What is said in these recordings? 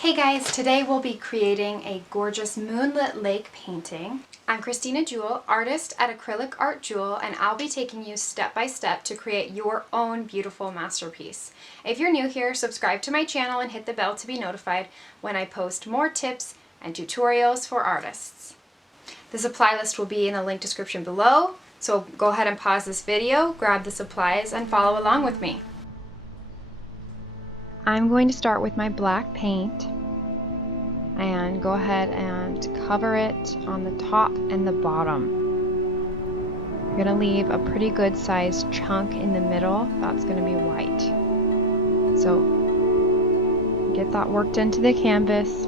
Hey guys, today we'll be creating a gorgeous moonlit lake painting. I'm Christina Jewell, artist at Acrylic Art Jewell, and I'll be taking you step by step to create your own beautiful masterpiece. If you're new here, subscribe to my channel and hit the bell to be notified when I post more tips and tutorials for artists. The supply list will be in the link description below, so go ahead and pause this video, grab the supplies, and follow along with me. I'm going to start with my black paint and go ahead and cover it on the top and the bottom. You're going to leave a pretty good sized chunk in the middle. That's going to be white. So get that worked into the canvas.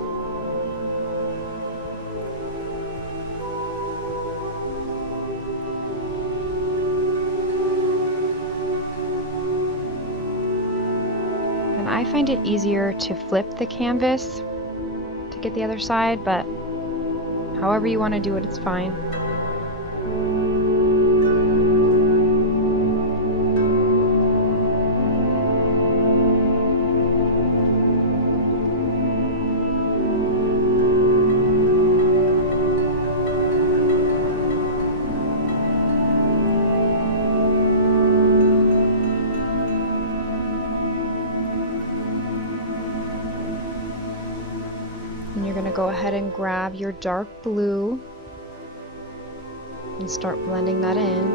And I find it easier to flip the canvas to get the other side, but however you want to do it, it's fine. And you're going to go ahead and grab your dark blue and start blending that in.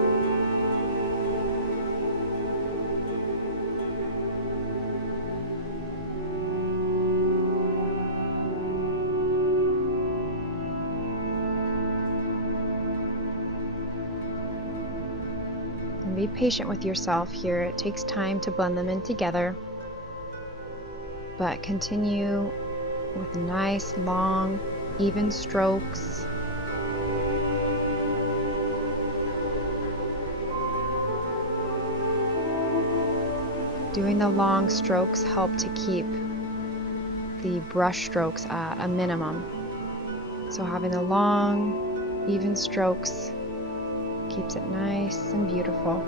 And be patient with yourself here. It takes time to blend them in together, but continue with nice, long, even strokes. Doing the long strokes help to keep the brush strokes at a minimum. So having the long, even strokes keeps it nice and beautiful.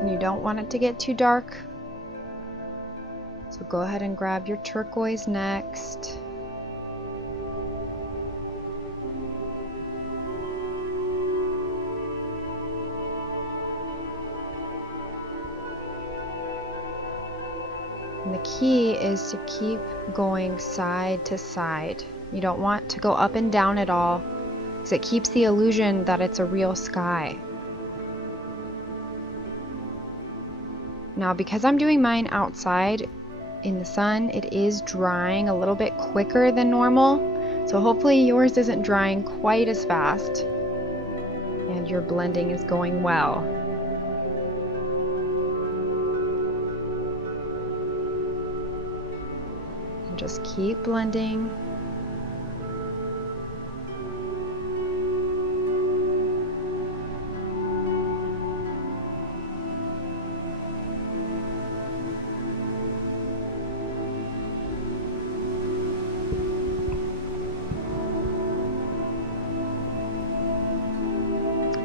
And you don't want it to get too dark, so go ahead and grab your turquoise next. And the key is to keep going side to side. You don't want to go up and down at all, because it keeps the illusion that it's a real sky. Now, because I'm doing mine outside in the sun, it is drying a little bit quicker than normal. So hopefully yours isn't drying quite as fast and your blending is going well. And just keep blending.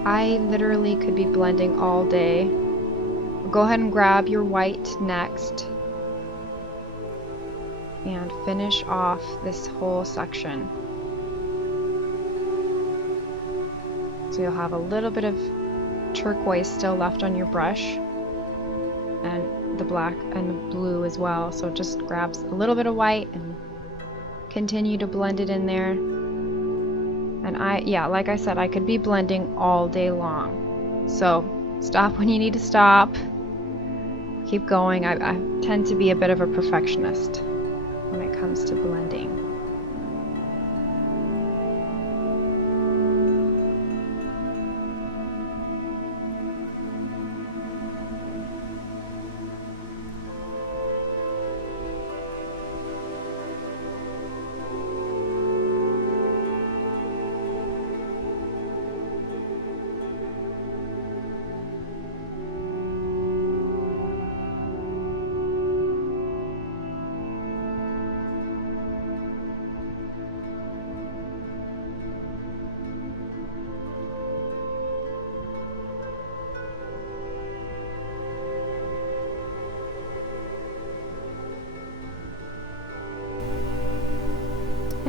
I literally could be blending all day. Go ahead and grab your white next and finish off this whole section. So you'll have a little bit of turquoise still left on your brush, and the black and the blue as well. So just grab a little bit of white and continue to blend it in there. And like I said, I could be blending all day long. So stop when you need to stop. Keep going. I tend to be a bit of a perfectionist when it comes to blending.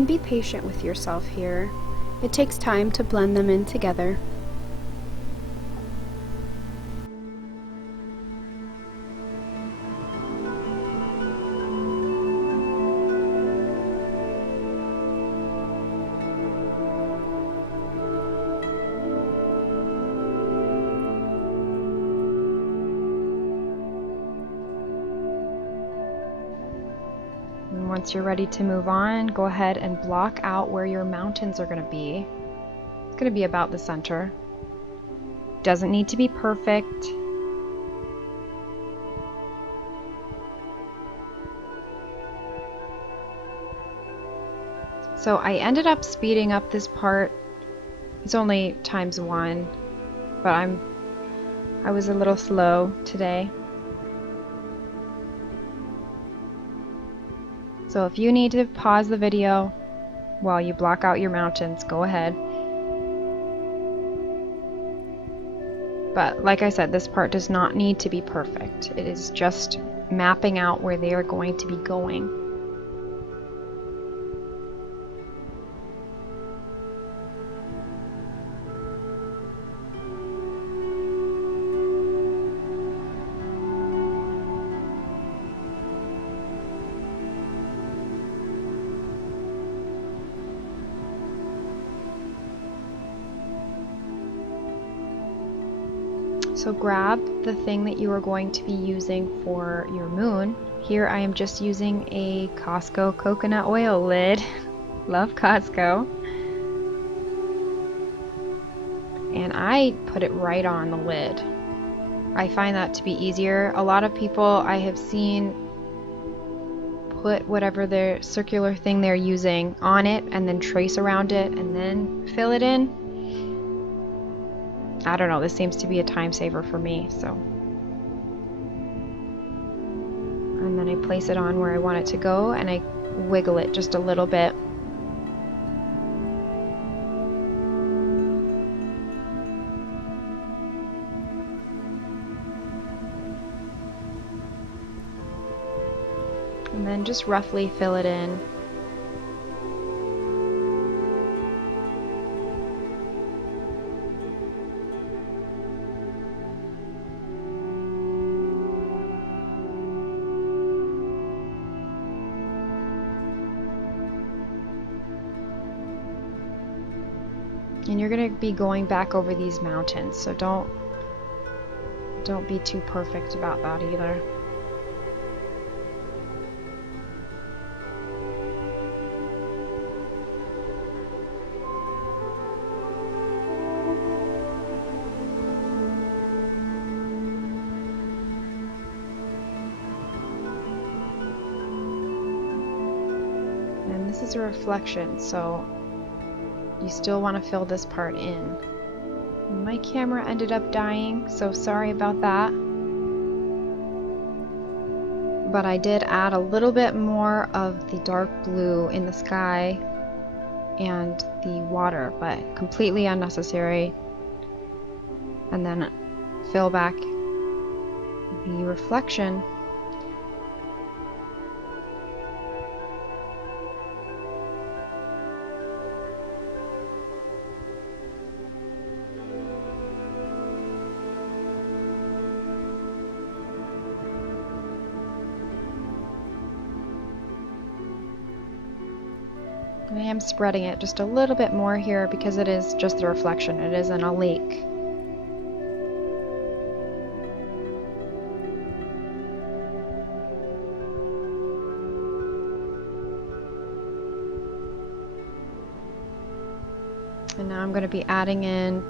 And be patient with yourself here. It takes time to blend them in together. And once you're ready to move on, go ahead and block out where your mountains are going to be. It's going to be about the center. Doesn't need to be perfect. So I ended up speeding up this part. It's only ×1, but I was a little slow today. So if you need to pause the video while you block out your mountains, go ahead. But like I said, this part does not need to be perfect. It is just mapping out where they are going to be going. So grab the thing that you are going to be using for your moon. Here I am just using a Costco coconut oil lid. Love Costco. And I put it right on the lid. I find that to be easier. A lot of people I have seen put whatever their circular thing they're using on it and then trace around it and then fill it in. I don't know, this seems to be a time saver for me, so. And then I place it on where I want it to go and I wiggle it just a little bit. And then just roughly fill it in. And you're going to be going back over these mountains, so don't be too perfect about that either. And this is a reflection, so you still want to fill this part in. My camera ended up dying, so sorry about that. But I did add a little bit more of the dark blue in the sky and the water, but completely unnecessary. And then fill back the reflection. I am spreading it just a little bit more here because it is just the reflection. It isn't a lake. And now I'm going to be adding in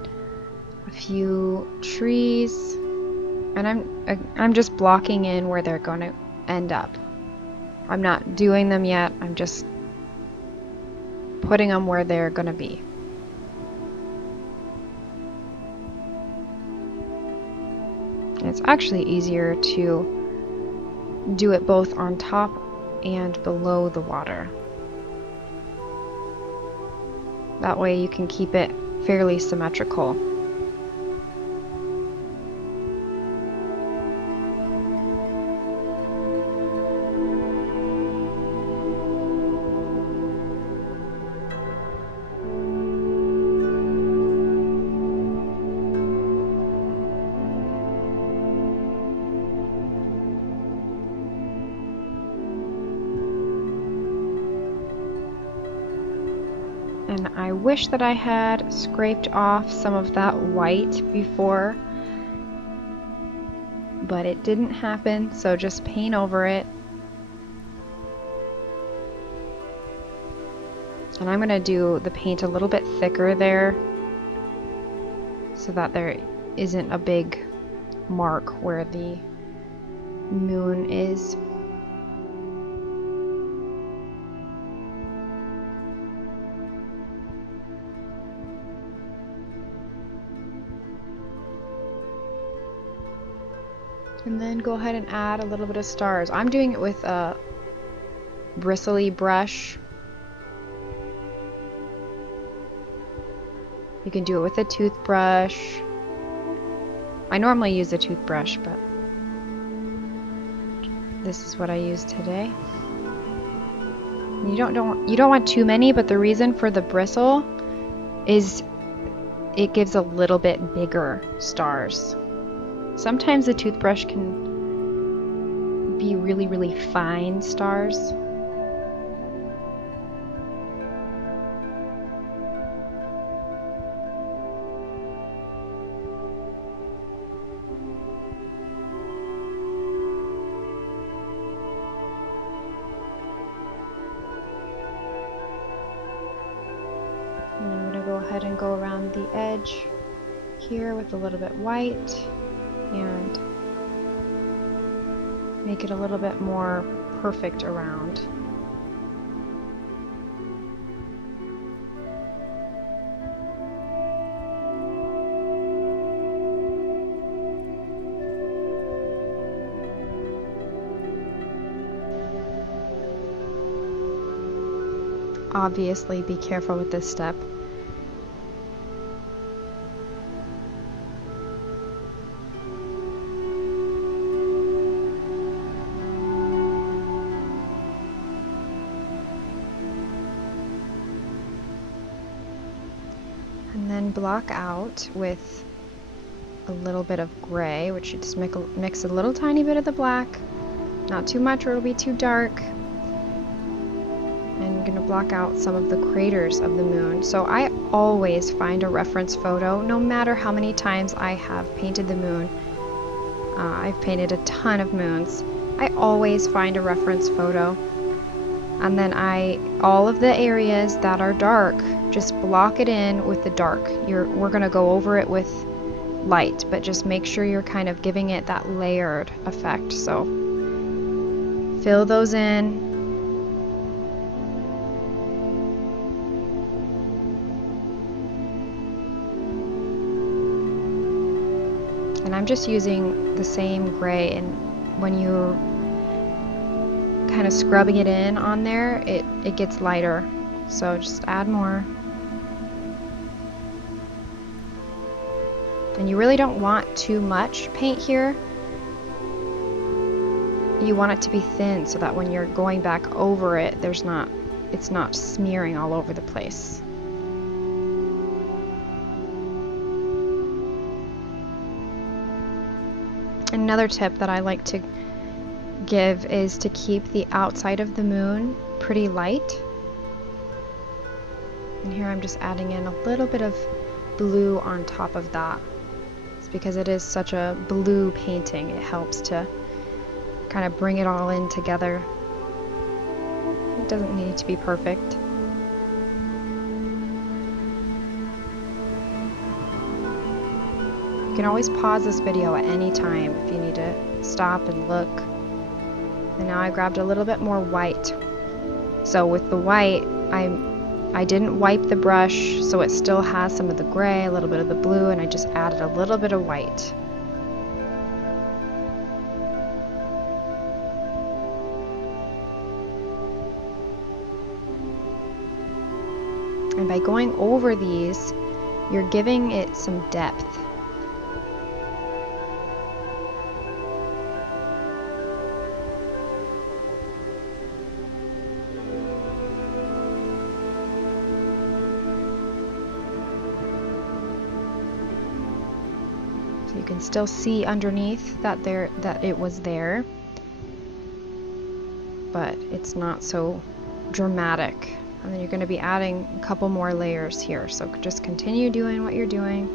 a few trees, and I'm just blocking in where they're going to end up. I'm not doing them yet. I'm just putting them where they're going to be. And it's actually easier to do it both on top and below the water. That way you can keep it fairly symmetrical. I wish that I had scraped off some of that white before, but it didn't happen, so just paint over it. And I'm going to do the paint a little bit thicker there so that there isn't a big mark where the moon is. And then go ahead and add a little bit of stars. I'm doing it with a bristly brush. You can do it with a toothbrush. I normally use a toothbrush, but this is what I use today. You don't want too many, but the reason for the bristle is it gives a little bit bigger stars. Sometimes a toothbrush can be really, really fine stars. And I'm going to go ahead and go around the edge here with a little bit white and make it a little bit more perfect around. Obviously, be careful with this step. And then block out with a little bit of gray, which you just mix a little tiny bit of the black. Not too much or it'll be too dark. And I'm going to block out some of the craters of the moon. So I always find a reference photo, no matter how many times I have painted the moon. I've painted a ton of moons. I always find a reference photo. And then all of the areas that are dark, just block it in with the dark. We're going to go over it with light, but just make sure you're kind of giving it that layered effect. So fill those in. And I'm just using the same gray, and when you're kind of scrubbing it in on there, it gets lighter. So just add more. And you really don't want too much paint here. You want it to be thin so that when you're going back over it, it's not smearing all over the place. Another tip that I like to give is to keep the outside of the moon pretty light. And here I'm just adding in a little bit of blue on top of that. It's because it is such a blue painting. It helps to kind of bring it all in together. It doesn't need to be perfect. You can always pause this video at any time if you need to stop and look. And now I grabbed a little bit more white. So with the white, I didn't wipe the brush, so it still has some of the gray, a little bit of the blue, and I just added a little bit of white. And by going over these, you're giving it some depth. So you can still see underneath that it was there, but it's not so dramatic And then you're going to be adding a couple more layers here. So just continue doing what you're doing.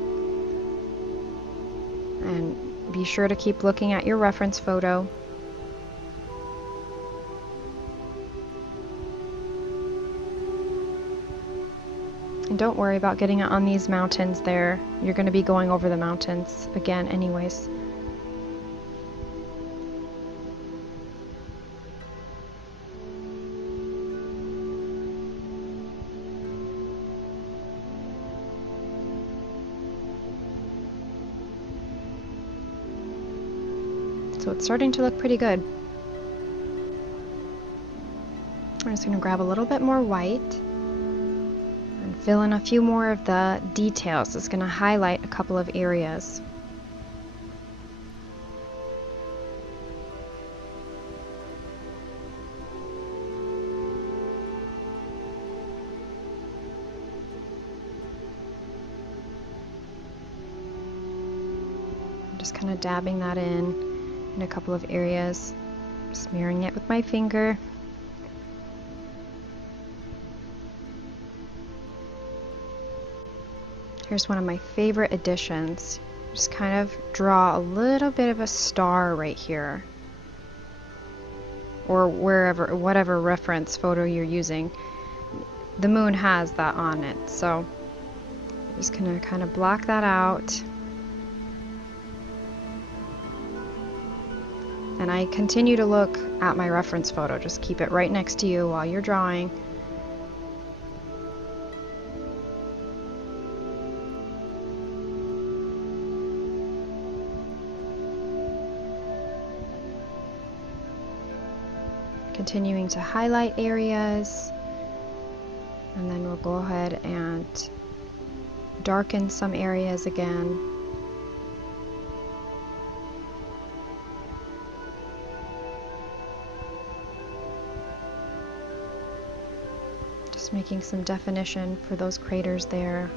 And be sure to keep looking at your reference photo. And don't worry about getting it on these mountains there. You're going to be going over the mountains again anyways. So it's starting to look pretty good. I'm just going to grab a little bit more white and fill in a few more of the details. It's going to highlight a couple of areas. I'm just kind of dabbing that in a couple of areas, smearing it with my finger. Here's one of my favorite additions. Just kind of draw a little bit of a star right here, or wherever, whatever reference photo you're using. The moon has that on it, so I'm just gonna kind of block that out. And I continue to look at my reference photo. Just keep it right next to you while you're drawing. Continuing to highlight areas, and then we'll go ahead and darken some areas again. Just making some definition for those craters there.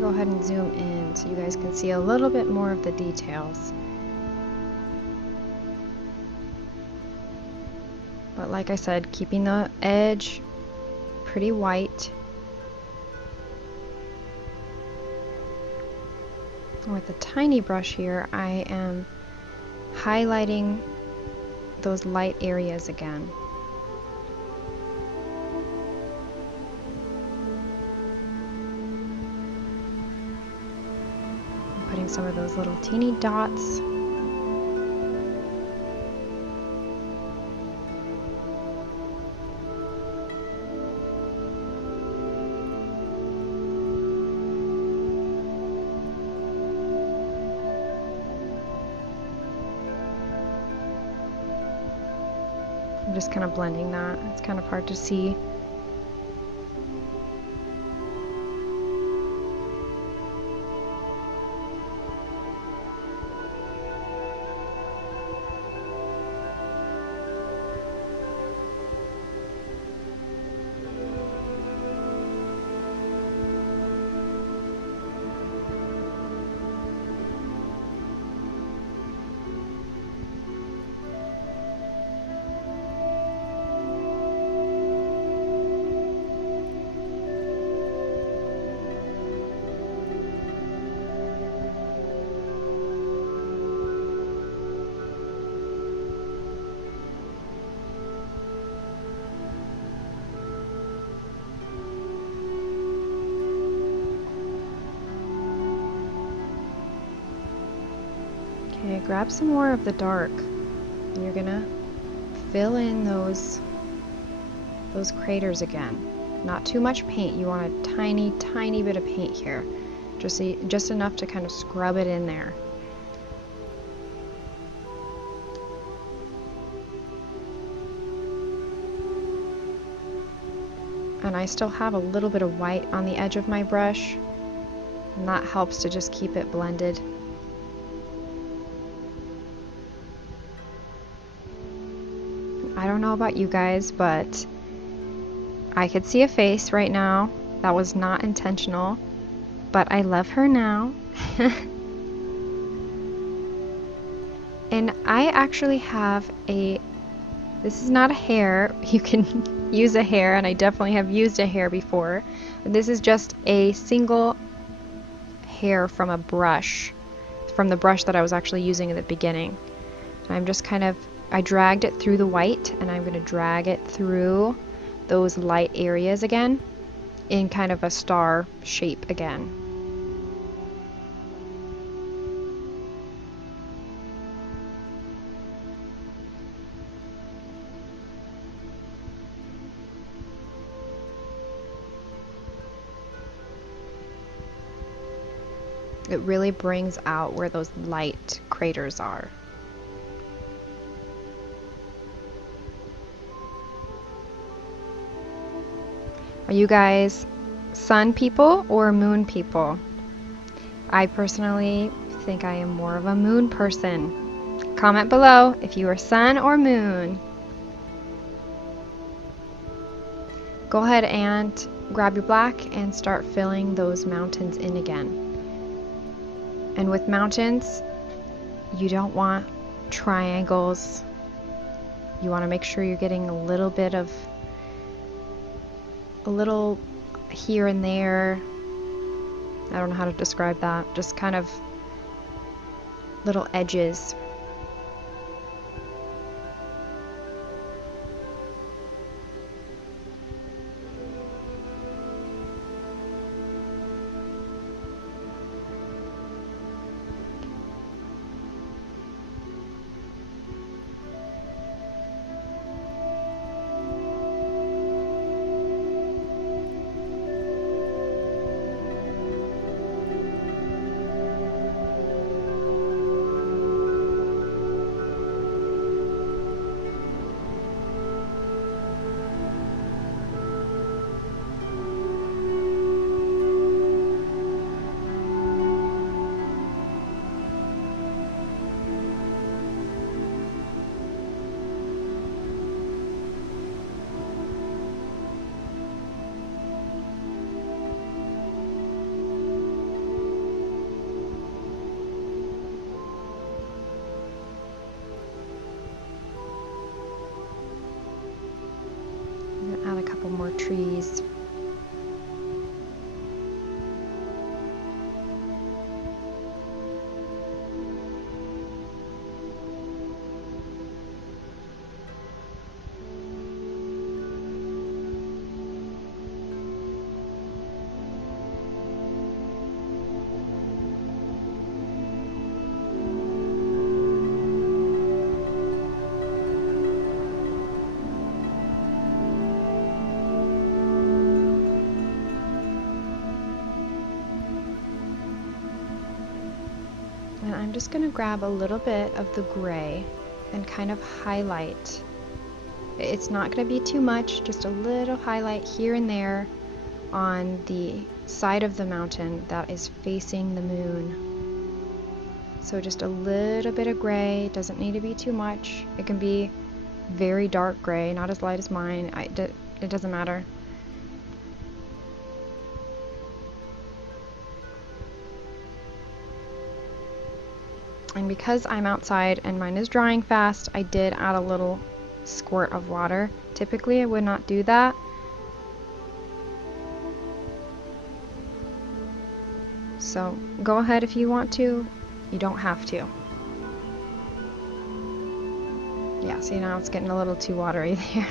Go ahead and zoom in so you guys can see a little bit more of the details. But like I said, keeping the edge pretty white. And with a tiny brush here, I am highlighting those light areas again. Putting some of those little teeny dots. just kind of blending that. It's kind of hard to see. Okay, grab some more of the dark, and you're gonna fill in those craters again. Not too much paint. You want a tiny, tiny bit of paint here, just enough to kind of scrub it in there. And I still have a little bit of white on the edge of my brush, and that helps to just keep it blended. I don't know about you guys, but I could see a face right now. That was not intentional, but I love her now. And I actually have this is not a hair. You can use a hair, and I definitely have used a hair before. But this is just a single hair from a brush, from the brush that I was actually using at the beginning. And I'm just I dragged it through the white, and I'm going to drag it through those light areas again in kind of a star shape again. It really brings out where those light craters are. Are you guys sun people or moon people? I personally think I am more of a moon person. Comment below if you are sun or moon. Go ahead and grab your black and start filling those mountains in again. And with mountains, you don't want triangles. You want to make sure you're getting a little here and there. I don't know how to describe that. Just kind of little edges. Add a couple more trees. And I'm just going to grab a little bit of the gray and kind of highlight It's not going to be too much, just a little highlight here and there on the side of the mountain that is facing the moon. So just a little bit of gray, doesn't need to be too much. It can be very dark gray, not as light as mine. It doesn't matter. And because I'm outside and mine is drying fast, I did add a little squirt of water. Typically I would not do that. So go ahead if you want to. You don't have to. Yeah, see, now it's getting a little too watery there.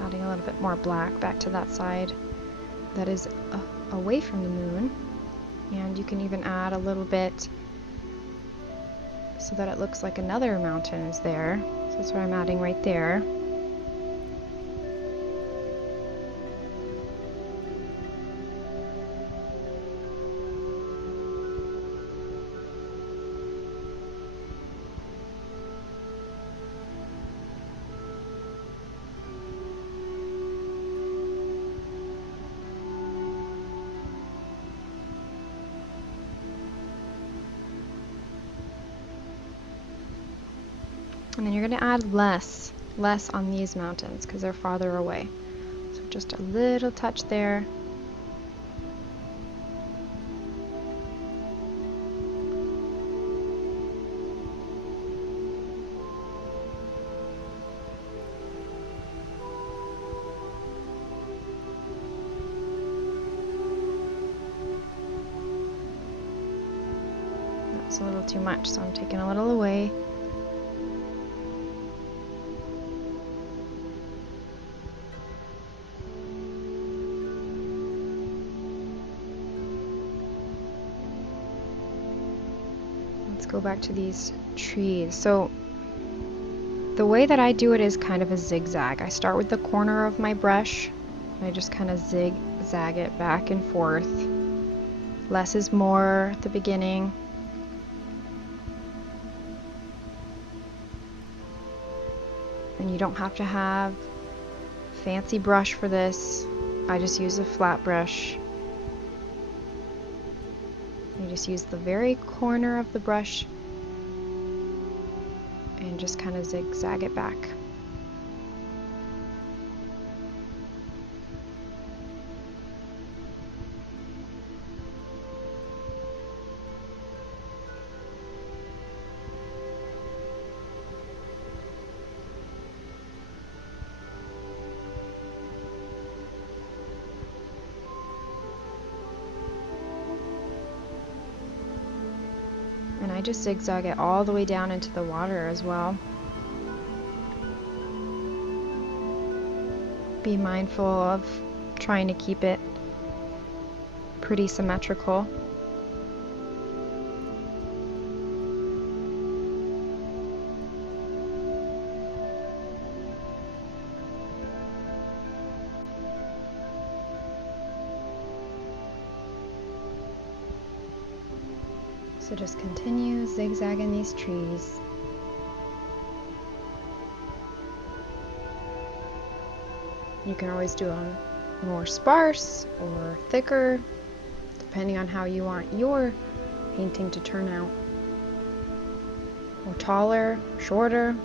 Adding a little bit more black back to that side that is away from the moon. And you can even add a little bit so that it looks like another mountain is there. So that's what I'm adding right there. And then you're going to add less on these mountains because they're farther away. So just a little touch there. That's a little too much, so I'm taking a little away. Let's go back to these trees. So the way that I do it is kind of a zigzag. I start with the corner of my brush and I just kind of zigzag it back and forth. Less is more at the beginning. And you don't have to have a fancy brush for this. I just use a flat brush. You just use the very corner of the brush and just kind of zigzag it back. And I just zigzag it all the way down into the water as well. Be mindful of trying to keep it pretty symmetrical. So just continue zigzagging these trees. You can always do them more sparse or thicker, depending on how you want your painting to turn out. Or taller, shorter.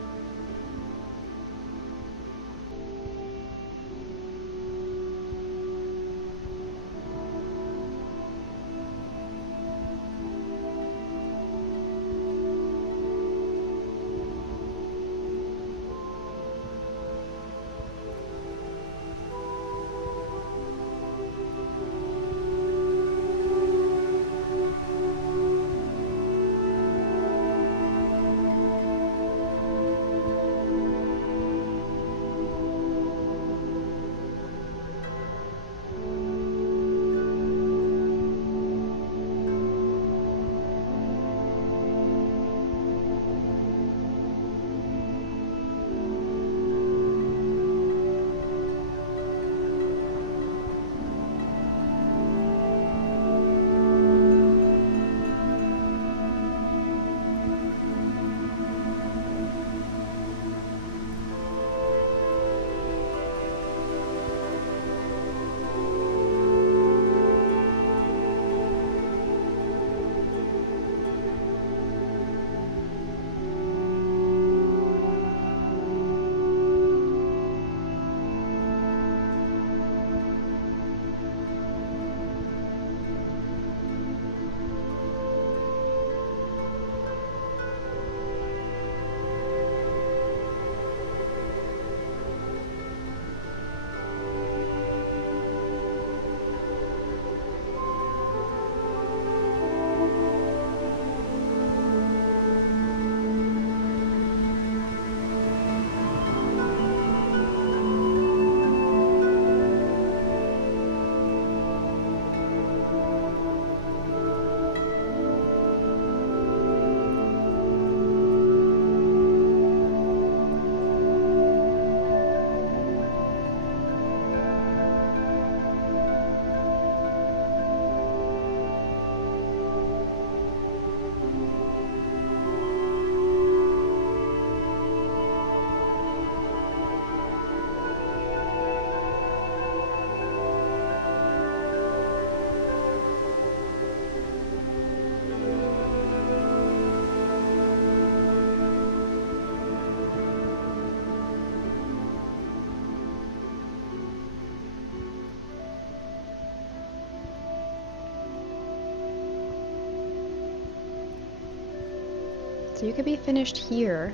So you could be finished here,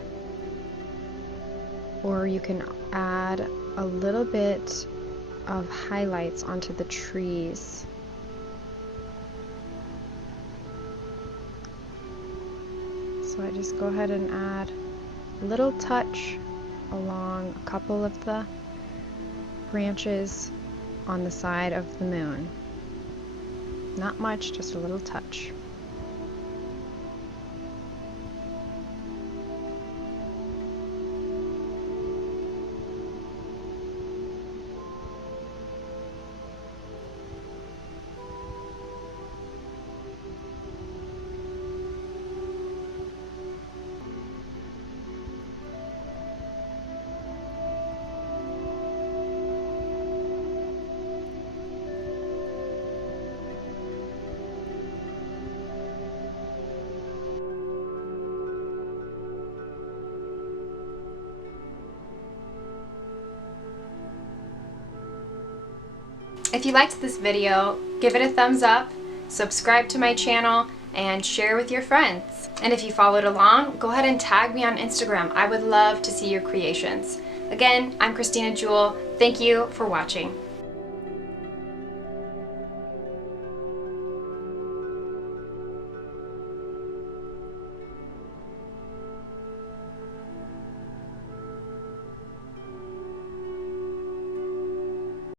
or you can add a little bit of highlights onto the trees. So I just go ahead and add a little touch along a couple of the branches on the side of the moon. Not much, just a little touch. If you liked this video, give it a thumbs up, subscribe to my channel, and share with your friends. And if you followed along, go ahead and tag me on Instagram. I would love to see your creations. Again, I'm Christina Jewell. Thank you for watching.